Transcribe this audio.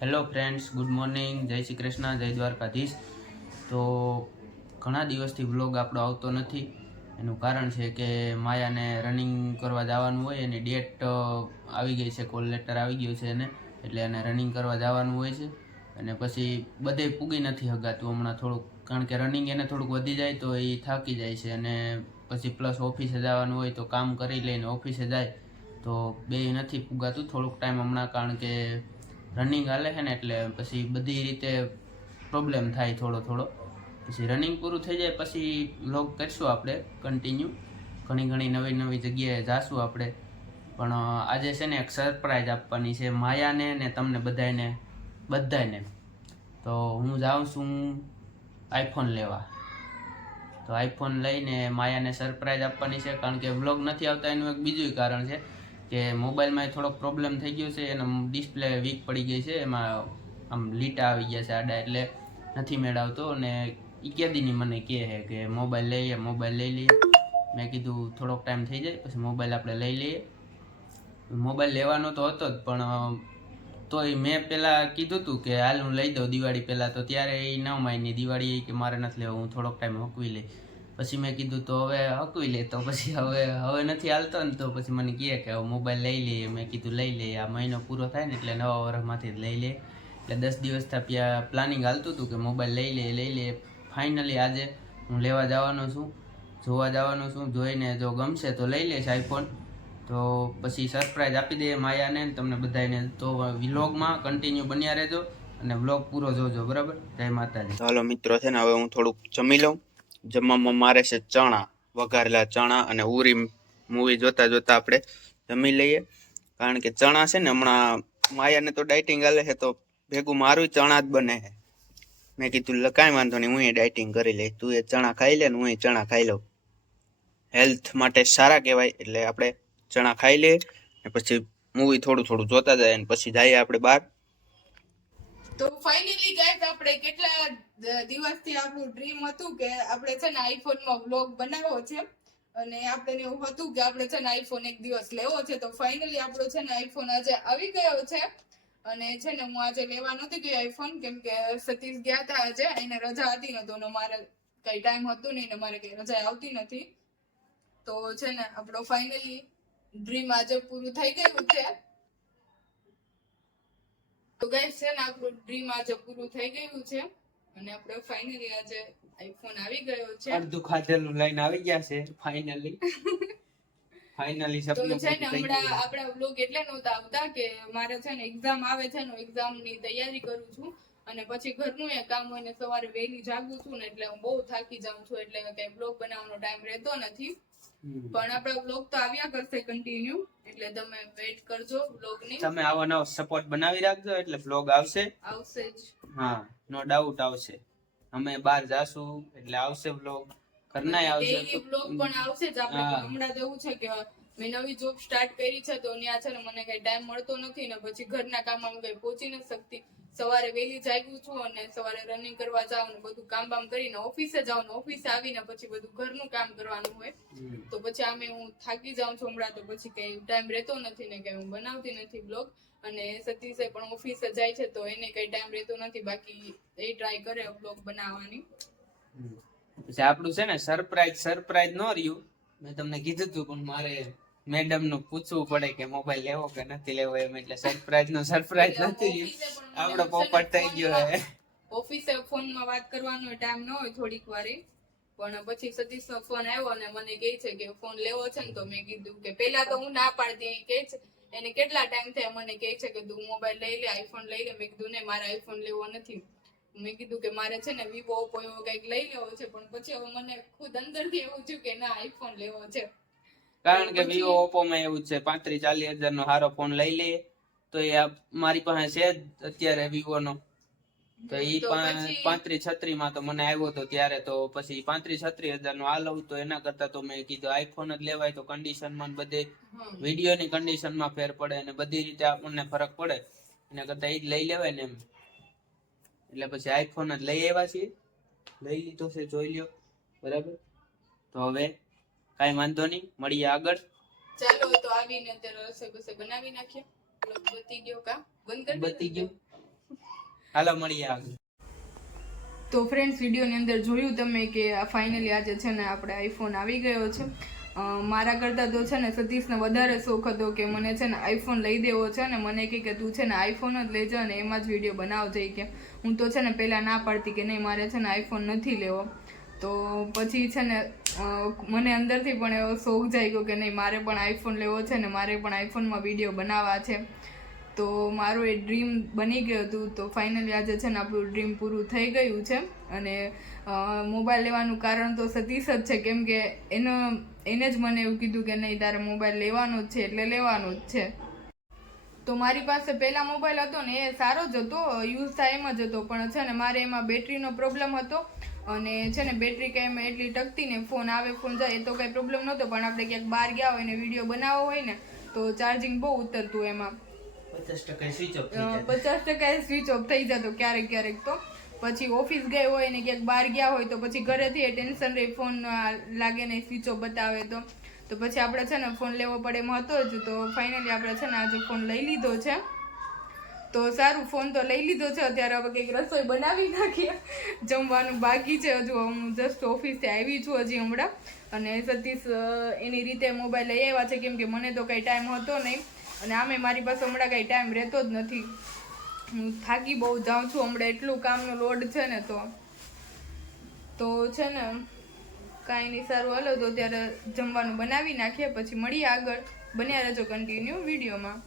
Hello friends, good morning, જય શ્રી કૃષ્ણ, જય દ્વારકાધીશ. તો ઘણા દિવસથી વ્લોગ આપણો આવતો નથી. એનું કારણ છે કે માયાને રનિંગ કરવા જવાનું હોય, એની ડેટ આવી ગઈ છે, કોલ લેટર આવી ગયું છે એને, એટલે એને રનિંગ કરવા જવાનું હોય છે. અને પછી બધે પૂગી નથી હગાતું હમણાં થોડુંક, કારણ કે રનિંગ એને થોડુંક વધી જાય તો એ થાકી જાય છે. અને પછી પ્લસ ઓફિસે જવાનું હોય તો કામ કરી લઈને ઓફિસે જાય તો બે નથી પૂગાતું થોડુંક ટાઈમ હમણાં, કારણ કે રનિંગ હાલે છે ને, એટલે પછી બધી રીતે પ્રોબ્લેમ થાય થોડો. પછી રનિંગ પૂરું થઈ જાય પછી વ્લોગ કરીશું આપણે કન્ટિન્યુ. ઘણી નવી જગ્યાએ જાશું આપણે. પણ આજે છે ને એક સરપ્રાઈઝ આપવાની છે માયાને ને તમને બધાને. તો હું જાઉં છું આઈફોન લેવા. તો આઈફોન લઈને માયાને સરપ્રાઈઝ આપવાની છે, કારણ કે વ્લોગ નથી આવતા એનું એક બીજું કારણ છે કે મોબાઈલમાં થોડોક પ્રોબ્લેમ થઈ ગયો છે. એનો ડિસ્પ્લે વીક પડી ગઈ છે, એમાં આમ લીટા આવી ગયા છે આડા, એટલે નથી મેળવતો. અને ઇત્યાદિની મને કહે છે કે મોબાઈલ લઈ લઈએ. મેં કીધું થોડોક ટાઈમ થઈ જાય પછી મોબાઈલ આપણે લઈ લઈએ. મોબાઈલ લેવાનો તો હતો જ, પણ તોય મેં પહેલાં કીધું હતું કે હાલ હું લઈ દઉં દિવાળી પહેલાં, તો ત્યારે એ ન માની. દિવાળી કે મારે નથી લેવું, હું થોડોક ટાઈમ હકવી લઈ. પછી મેં કીધું તો હવે હકવી લે, તો પછી હવે નથી હાલતો ને, તો પછી મને કહે કે હવે મોબાઈલ લઈ લઈએ. મેં કીધું લઈ લઈએ, આ મહિનો પૂરો થાય ને એટલે નવા વર્ષમાંથી જ લઈ લે. એટલે 10 દિવસથી ત્યાં પ્લાનિંગ હાલતું હતું કે મોબાઈલ લઈ લઈએ. ફાઇનલી આજે હું લેવા જવાનો છું, જોવા જવાનો છું. જોઈને જો ગમશે તો લઈ લઈશ આઈફોન. તો પછી સરપ્રાઈઝ આપી દઈએ માયાને તમને બધાને. તો વ્લોગમાં કન્ટિન્યુ બન્યા રહેજો અને વ્લોગ પૂરો જોજો, બરાબર? જય માતાજી. ચાલો મિત્રો, છે ને હવે હું થોડુંક જમી લઉં. જમવામાં મારે છે ચણા, વઘારેલા ચણા અને ઉરી. મૂવી જોતા આપણે જમી લઈએ, કારણ કે ચણા છે ને હમણાં માયાને તો ડાયટિંગ હાલે છે, તો ભેગું મારું ચણા જ બને છે. મેં કીધું કાંઈ વાંધો નહીં, હું ડાયટિંગ કરી લઈશ, તું એ ચણા ખાઈ લે ને હું ચણા ખાઈ લઉં. હેલ્થ માટે સારા કહેવાય, એટલે આપણે ચણા ખાઈ લઈએ ને પછી મૂવી થોડું જોતા જાય અને પછી જઈએ આપણે બહાર. તો ફાઇનલી ગાઈસ, આપણે કેટલા દિવસથી આપણું ડ્રીમ હતું કે આપણે છે ને આઈફોનમાં વ્લોગ બનાવવો છે, અને આપણે એવું હતું કે આપણે છે ને આઈફોન એક દિવસ લેવો છે. તો ફાઇનલી આપણો છે ને આઈફોન આજે આવી ગયો છે. અને છે ને હું આજે લેવા નહોતી ગઈ આઈફોન, કેમ કે સતીશ ગયા હતા આજે, એને રજા હતી ને, તો મારે કઈ ટાઈમ હતું નહીં ને મારે કઈ રજા આવતી નથી. તો છે ને આપણો ફાઇનલી ડ્રીમ આજે પૂરું થઈ ગયું છે. તો ગાઈસ, છે ને આપણું ડ્રીમ આજે પૂરું થઈ ગયું છે અને આપણે ફાઇનલી આજે આઈફોન આવી ગયો છે. અડધું ખાધેલું લઈને આવી ગયા છે ફાઇનલી. ફાઇનલી તો સપનું છે ને પૂરું થઈ હમણાં ગયું. આપણા વ્લોગ એટલે નહોતા આવતા કે મારે છે ને એક્ઝામ આવે છે ને, એક્ઝામની તૈયારી કરું છું અને પછી ઘરનું એ કામ હોય ને, સવારે વહેલી જાગું છું ને, એટલે હું બહુ થાકી જાઉં છું, એટલે કઈ વ્લોગ બનાવવાનો ટાઈમ રહેતો નથી. પણ આપણા વ્લોગ તો આવ્યા કરશે કન્ટિન્યુ, એટલે તમે વેઇટ કરજો વ્લોગની. તમે આવો નવો સપોર્ટ બનાવી રાખજો એટલે વ્લોગ આવશે જ. હા, નો ડાઉટ આવશે. અમે બહાર જાશું એટલે આવશે વ્લોગ. ઘરનાય આવશે, ડેઈલી વ્લોગ પણ આવશે જ. આપણે હમણાં તો એવું છે કે મેં નવી જોબ સ્ટાર્ટ કરી છે, તો ત્યાં છે ને મને કઈ ટાઈમ મળતો નથી ને પછી ઘરના કામમાં હું કઈ પહોંચી નથી શકતી. સવારે વહેલી જાગું છું અને સવારે રનિંગ કરવા જાઉં ને બધું કામ કરીને ઓફિસે જાઉં ને ઓફિસે આવીને પછી બધું ઘરનું કામ કરવાનું હોય, તો પછી આમે હું થાકી જાઉં છું હમણાં. તો પછી કઈ ટાઈમ રહેતો નથી ને કઈ હું બનાવતી નથી બ્લોગ. અને સતીશે પણ ઓફિસે જાય છે, તો એને કઈ ટાઈમ રહેતો નથી. બાકી એ ટ્રાય કરે બ્લોગ બનાવવાની. પછી આપણું છે ને સરપ્રાઈઝ ન રહ્યું. મેં તમને કીધું હતું, પણ મારે મેડમ નું પૂછવું પડે કે મોબાઈલ લેવો કે નથી લેવો એમ, એટલે સરપ્રાઈઝ નથી. આપણો પોપટ થઈ ગયો હે. ઓફિસે ફોનમાં વાત કરવાનો ટાઈમ ન હોય થોડીક વાર, પણ પછી સતીશ નો ફોન આવ્યો અને મને કહે છે કે ફોન લેવો છે ને. તો મેં કીધું કે પેલા તો હું ના પાડતી, કે છે એને કેટલા ટાઈમ થયા મને કહે છે કે તું મોબાઈલ લઈ લે, આઈફોન લઈ લે. મેં કીધું ને, મારે આઈફોન લેવો નથી. મેં કીધું કે મારે છે ને વિવો ઓપ્પો એવો કઈક લઈ લેવો છે. પણ પછી હવે મને ખુદ અંદરથી એવું થયું કે ના, આઈફોન લેવો છે. કારણ કે વિવો ઓપ્પો માં એવું છે 35-40 હજાર નો સારો ફોન લઈ લે તો એ મારી પાસે છે અત્યારે વિવો નો. તો એ 35-36 માં તો મને આવ્યો હતો ત્યારે. તો પછી 35-36 હજાર નો આ લઉં, તો એના કરતા તો મેં કીધું આઈફોન જ લેવાય. તો કન્ડિશન માં બધે વિડીયોની કન્ડિશન માં ફેર પડે અને બધી રીતે આપણને ફરક પડે, એના કરતા એ જ લઈ લેવાય ને એમ. એટલે પછી આઈફોન જ લઈ આવ્યા છીએ. લઈ લીધો છે, જોઈ લ્યો, બરાબર? તો હવે કાઈ વાંધો નહીં, મળીએ આગળ. ચાલો તો આવીને અત્યારે રસોઈ બનાવી નાખીએ. બતી ગયો કા બંધ કરી બતી ગયો. હાલો મળીએ આગળ. તો ફ્રેન્ડ્સ, વિડીયોની અંદર જોયું તમે કે ફાઇનલી આજે છે ને આપણે આઈફોન આવી ગયો છે. મારા કરતાં તો છે ને સતીશને વધારે શોખ હતો કે મને છે ને આઈફોન લઈ દેવો છે, ને મને કહે કે તું છે ને આઈફોન જ લઈ જા ને એમાં જ વિડીયો બનાવજે કે. હું તો છે ને પહેલાં ના પાડતી કે નહીં, મારે છે ને આઈફોન નથી લેવો. તો પછી છે ને મને અંદરથી પણ એવો શોખ જાગ્યો કે નહીં, મારે પણ આઈફોન લેવો છે ને મારે પણ આઈફોનમાં વિડીયો બનાવવા છે. તો મારું એ ડ્રીમ બની ગયું હતું. તો ફાઇનલી આજે છે ને આપણું ડ્રીમ પૂરું થઈ ગયું છે. અને મોબાઈલ લેવાનું કારણ તો સતીશ જ છે, કેમ કે એને જ મને એવું કીધું કે નહીં તારે મોબાઈલ લેવાનો જ છે એટલે લેવાનો જ છે. તો મારી પાસે પહેલા મોબાઈલ હતો ને એ સારો જ હતો, યુઝ થાય એમ જ હતો, પણ છે ને મારે એમાં બેટરીનો પ્રોબ્લેમ હતો. અને છે ને બેટરી કંઈ એમાં એટલી ટકતી ને, ફોન આવે ફોન જાય એ તો કંઈ પ્રોબ્લેમ નહોતો, પણ આપણે ક્યાંક બહાર ગયા હોય ને વિડીયો બનાવવો હોય ને તો ચાર્જિંગ બહુ ઉતરતું એમાં. 50% સ્વિચ ઓફ થઈ જાય. 50% સ્વિચ ઓફ થઈ જતો ક્યારેક ક્યારેક. તો પછી ઓફિસ ગઈ હોય ને ક્યાંક બહાર ગયા હોય તો પછી ઘરેથી એ ટેન્શન રહે, ફોન લાગે ને સ્વિચ ઓફ બતાવે તો પછી આપણે છે ને ફોન લેવો પડે એમ હતો જ. તો ફાઇનલી આપણે છે ને આજે ફોન લઈ લીધો છે. તો સારું, ફોન તો લઈ લીધો છે. અત્યારે હવે કંઈક રસોઈ બનાવી નાખીએ, જમવાનું બાકી છે. હજુ હું જસ્ટ ઓફિસથી આવી છું હજી હમણાં. અને સતીશ એની રીતે મોબાઈલ લઈ આવ્યા છે, કેમ કે મને તો કંઈ ટાઈમ હતો નહીં, અને આમે મારી પાસે હમણાં કંઈ ટાઈમ રહેતો જ નથી. હું થાકી બહુ જાઉં છું હમણાં, એટલું કામનો લોડ છે ને. તો છે ને કાંઈ નહીં, સારું હાલો તો ત્યારે જમવાનું બનાવી નાખીએ, પછી મળીએ આગળ. બન્યા રહેજો કન્ટિન્યુ વિડીયોમાં.